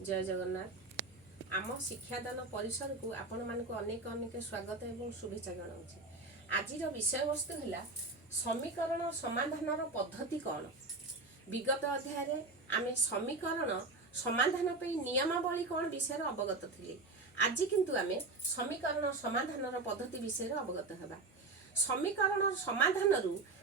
जय जगन्नाथ आम शिक्षादान परिसर को आपण मानक अनेक अनेक स्वागत एवं शुभेच्छा जनाऊँगी। आज विषय वस्तु है समीकरण समाधान पद्धति कौन। विगत अध्याय आम समीकरण समाधान नियमावली कौन विषय अवगत थे। आज किंतु आम समीकरण समाधान पद्धति विषय अवगत होगा। समीकरण समाधान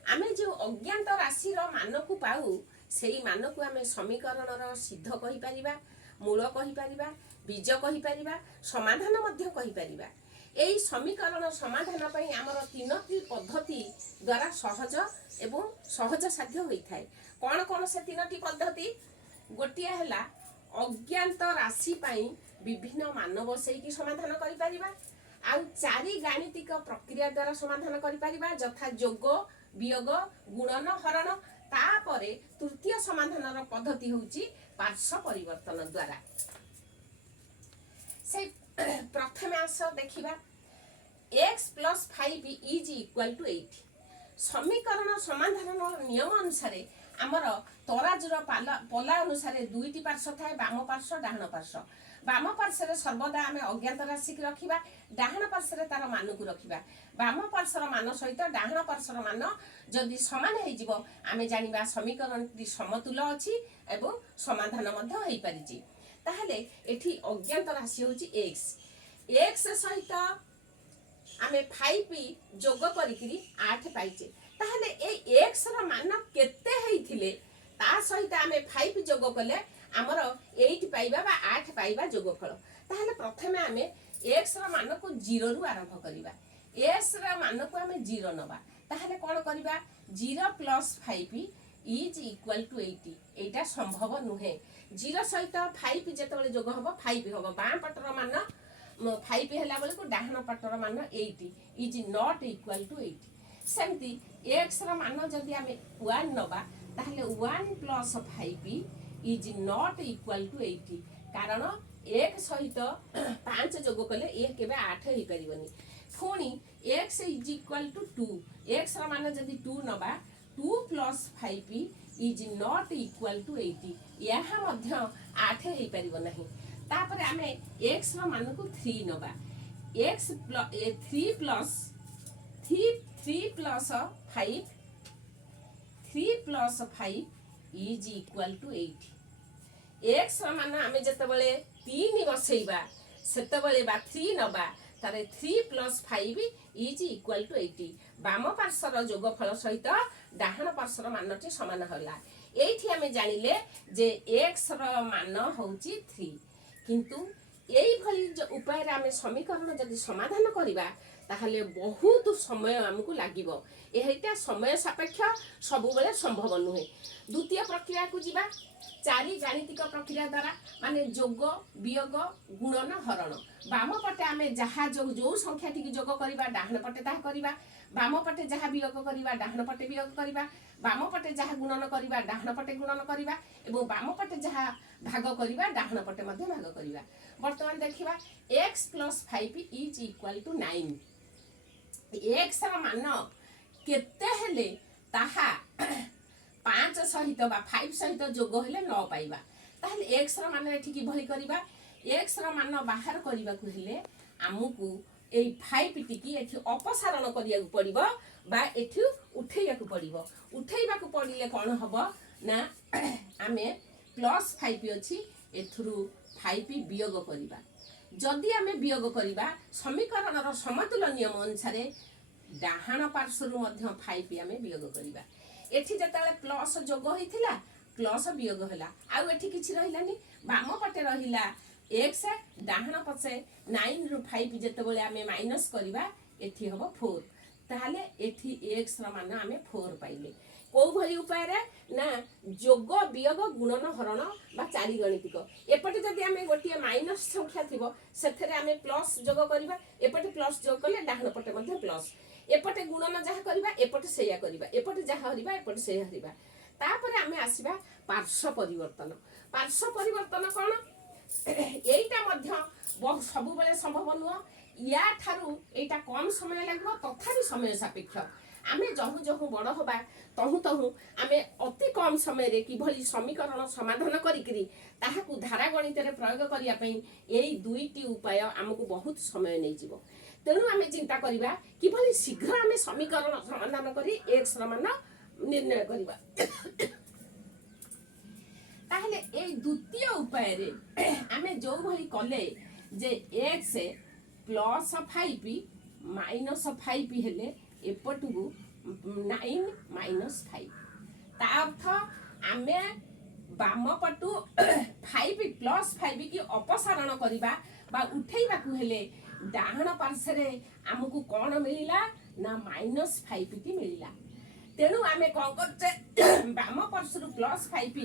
आम जो अज्ञात राशि मान को पाऊ से मान को आम समीकरण सिद्ध कहीपर, मूल कहीपर, बीज कहीपर, समाधान यही समीकरण समाधान आमर तीनोटी पद्धति द्वारा सहज एवं सहज साध्य होता है। कौन कौन से तीनोटी पद्धति? गोटे है अज्ञात राशि विभिन्न मान बसैकी समाधान करिपारिबा, आउ चारि गाणितिक प्रक्रिया द्वारा समाधान करिपारिबा, यथा जोग वियोग गुणन हरण। तापरे तृतीय समाधान पद्धति होची पार्श्व परिवर्तन द्वारा। से प्रथम आस देखिबा x + 5 = 8। समीकरण समाधान नियम अनुसार आमर तराजुर पला अनुसार दुईटी पार्श्व थाए, बाम पार्श्व डाहाण पार्श्व। बाम पार्श्व सर्वदा आम अज्ञात राशि की रखा, डाहाण पार्श्व तार मान को रखा। बाम पार्श्वर मान सहित डाहाण पार्श्वर मान जदि सामान हो आम जाना समीकरण समतुल अच्छी एवं समाधान ताहले एठी अज्ञात राशि होची x सहित आम 5 जोग करी 8 पाइचे। ताहले ए x र मान केते हेइथिले ता सहित आम 5 जोग कले आमर 8 पाइबा बा 8 पाइबा जोगफल। ताहले प्रथमे आम x र मान को 0 रु आरंभ करिबा। s र मान को आम 0 नबा। ताहले कोन करिबा 0 + 5 = 80। एटा संभव नुहे। 0 सहित 5 जेतबेले जोग हबो 5 हबो। बाम पटर मान 5 हैला बेले को डाहाण पटर मान 80 = not equal to 80। सेमती x र मान जदि आम 1 नबा ताहले 1 + 5 = not equal to 80। कारण 1 सहित 5 जोग कले 1 केबे 8 हेइ परिबनी। पुणी x = 2। x र मान जदि 2 नबा 2 + 5 = not equal to 80। यह मध्य 8 हेइ परिबो नाही। तापर आमे x र मान को 3 नबा। x 3 + 5 is equal to 80। x र मान आमे जतबेले 3 बसैबा सेतबेले बा 3 नबा तारे 3 + 5 is equal to 80। बाम पार्श्वर जोगफल सहित डाहाण पार्श्वर मानटी समान होला। एठी आमे जानिले जे x र मान होची 3। किंतु यही भली उपाय आम समीकरण जदि समाधान करिबा ताहले बहुत समय आमको लागिबो। एटा समय सापेक्ष सबुबले संभव नुहे। द्वितीय प्रक्रिया को जीवा चारि गाणितिक प्रक्रिया द्वारा माने जोग वियोग गुणन हरण। बाम पटे आमे जहा जो संख्या टी जोग करिबा डाहाण पटे ताहा करिबा, बाम पटे जहा वियोग करिबा डाहाण पटे वियोग करिबा, बाम पटे जहा गुणन करिबा डाहाण पटे गुणन करिबा एवं बाम पटे जहा भाग करिबा डाहाण पटे मध्ये भाग करिबा। वर्तमान देखिबा x + 5 = 9। x र मान केते हेले ताहा 5 सहित बा 5 सहित जोग हेले 9 पाइबा। ताहले x र मान एठी कि भली करिबा x र मान बाहर करिबा को हेले आमुकु एई 5 टिकी एठी अपसारण करिया को पड़िबो बा एठी उठैया को पड़िबो। उठैबा को पड़िले कोन हबो ना आमे +5 अछि एथुरु 5 वियोग करिबा। जदि आमे वियोग करिबा समीकरणर समतुल नियम अनुसार डाहाण पार्श्वरु मध्य 5 आमे वियोग करिबा। एठी जतले प्लस जोग होइथिला प्लस वियोग होला। आउ एठी किछि रहिलानी बाम पटे रहिला x डाहाण पछे 9 रु 5 जेतबेले आमे माइनस करिबा एठी हबो 4। ताहले एठी x र मान आमे 4 पाइले। को भली उपाय रे ना जोग वियोग गुणन हरण बा चारि गणितिक। एपटे जदि आमे गोटिए माइनस संख्या थिबो सेथरे आमे प्लस जोग करिबा, एपटे प्लस जोग कले डाहाण पटे मध्ये प्लस। एपटे गुणन जहा करिबा एपटे सेया करिबा, एपटे जहा हरिबा एपटे सेया हरिबा। तापरे आमे आसीबा पार्श्व परिवर्तन। पार्श्व परिवर्तन कोन? एइटा मध्य सबु बेले संभव नुह। या थारु एइटा कम समय लागबो तथापि समय सापेक्ष। आमे जहु जहु बड़ हवा तहु तहु आमे अति कम समय रे किभली समीकरण समाधान करिकरी ताहाकु धारा गणित रे प्रयोग करिया पई एई दुईटी उपाय हमकु बहुत समय नै जीवो। तेणु आमे चिंता करिबा किभली शीघ्र आमे समीकरण समाधान करी x ର मान निर्णय करिबा। ताहले एई द्वितीय उपाय रे आमे जो भली कले जे x प्लस 5 माइनस 5 हेले एपटू 9 माइनस 5 ता अर्थ आमे बाम पटू 5 प्लस 5 की अपसारण करिबा बा उठेइबा को हेले डाहण पार्श्वे आमको कौन मिलिला ना माइनस 5 टी मिलिला। तेणु आमे कौन करचे बाम पार्श्व प्लस 5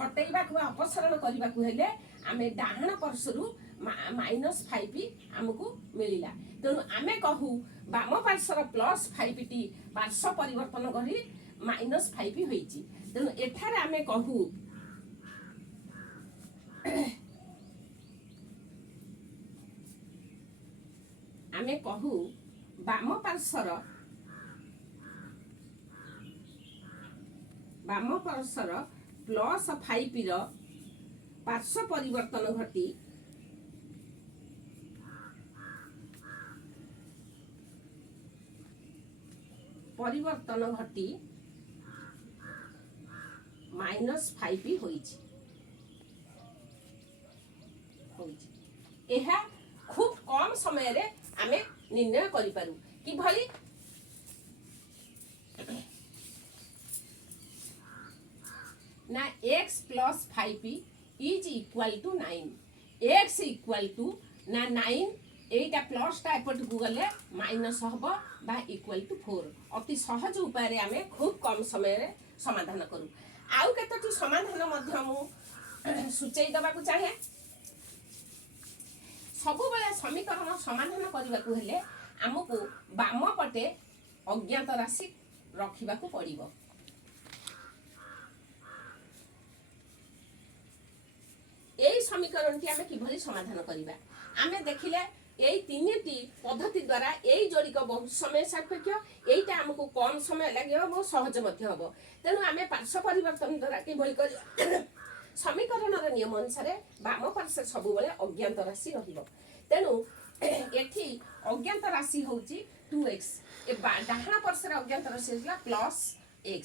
हटेइबा को अपसारण करिबा को हेले आमे डाहण पार्श्व माइनस 5 आमको मिलिला। तेणु आमे कहू बाम पार्श्वर प्लस 5 टी पार्श्व परिवर्तन करी माइनस 5 होईची। तेणु एठारे आमे कहू आमे कहू बाम पार्श्वर प्लस 5 रो पार्श्व परिवर्तन घटी माइनस 5 होईची। एहा खूब कम समय रे आमे निर्णय करि पारू कि भली ना x plus 5 is equal to 9 x equal to ना 9 एटा प्लस टा एपट को गले माइनस हबो बा इक्वल टू 4 अति सहज उपाय रे आमे खूब कम समय रे समाधान करू। आउ केतटी समाधान मध्य मु सुचेई दबा को चाहे। सबु बेले समीकरण समाधान करबा को हेले हमको बाम पटे अज्ञात राशि रखिबा को पड़िबो। एई समीकरण टी हमें किभली समाधान करिबा आमे देखिले एई तीनटी पद्धति द्वारा एई जोड़िक बहुत समय सापेक्ष एईटा हमको कम समय लागियो बहुत सहज मध्य हबो। तेणु आमे पार्श्व परिवर्तन द्वारा किभली करियो समीकरण र नियम अनुसार बाम पार्श्व सबु बेले अज्ञात राशि रहिबो। तेणु एठी अज्ञात राशि होची 2x ए डाहाण पार्श्व अज्ञात राशि होला प्लस x।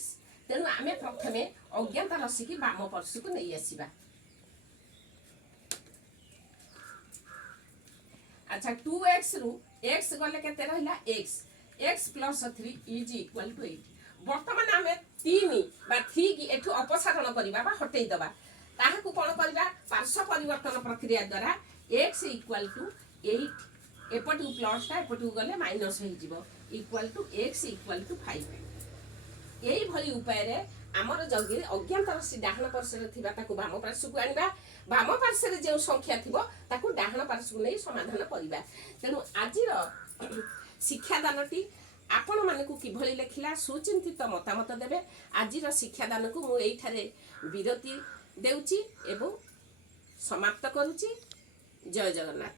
तेणु आमे प्रथमे अज्ञात राशि की बाम पार्श्व को नै आसीबा। अच्छा 2x रु x गले केते रहला x plus 3 is equal to 8। वर्तमान आमे 3 बा 3 की एठु अपसारण करिबा बा हटेई दबा ताहाकु कोन करिबा पार्श्व परिवर्तन प्रक्रिया द्वारा x इक्वल टू 8 एपटू प्लस टा एपटू गले माइनस होई जिवो equal to x equal to 5। एई भली उपाय रे हमर जल्दी अज्ञात राशि डाहाण पार्श्व थिबा ताकू बाम पार्श्व को आनिबा बाम पार्श्व जे संख्या थिबो ताकू डाहाण पार्श्व को नै समाधान करिबा। तेनु आजिर शिक्षादानटी आपण मानकु किभली लेखिला सुचिंतित मतामत देबे। आजिर शिक्षादान को मु एइठारे विरति देउची एवं समाप्त करूची। जय जगन्नाथ।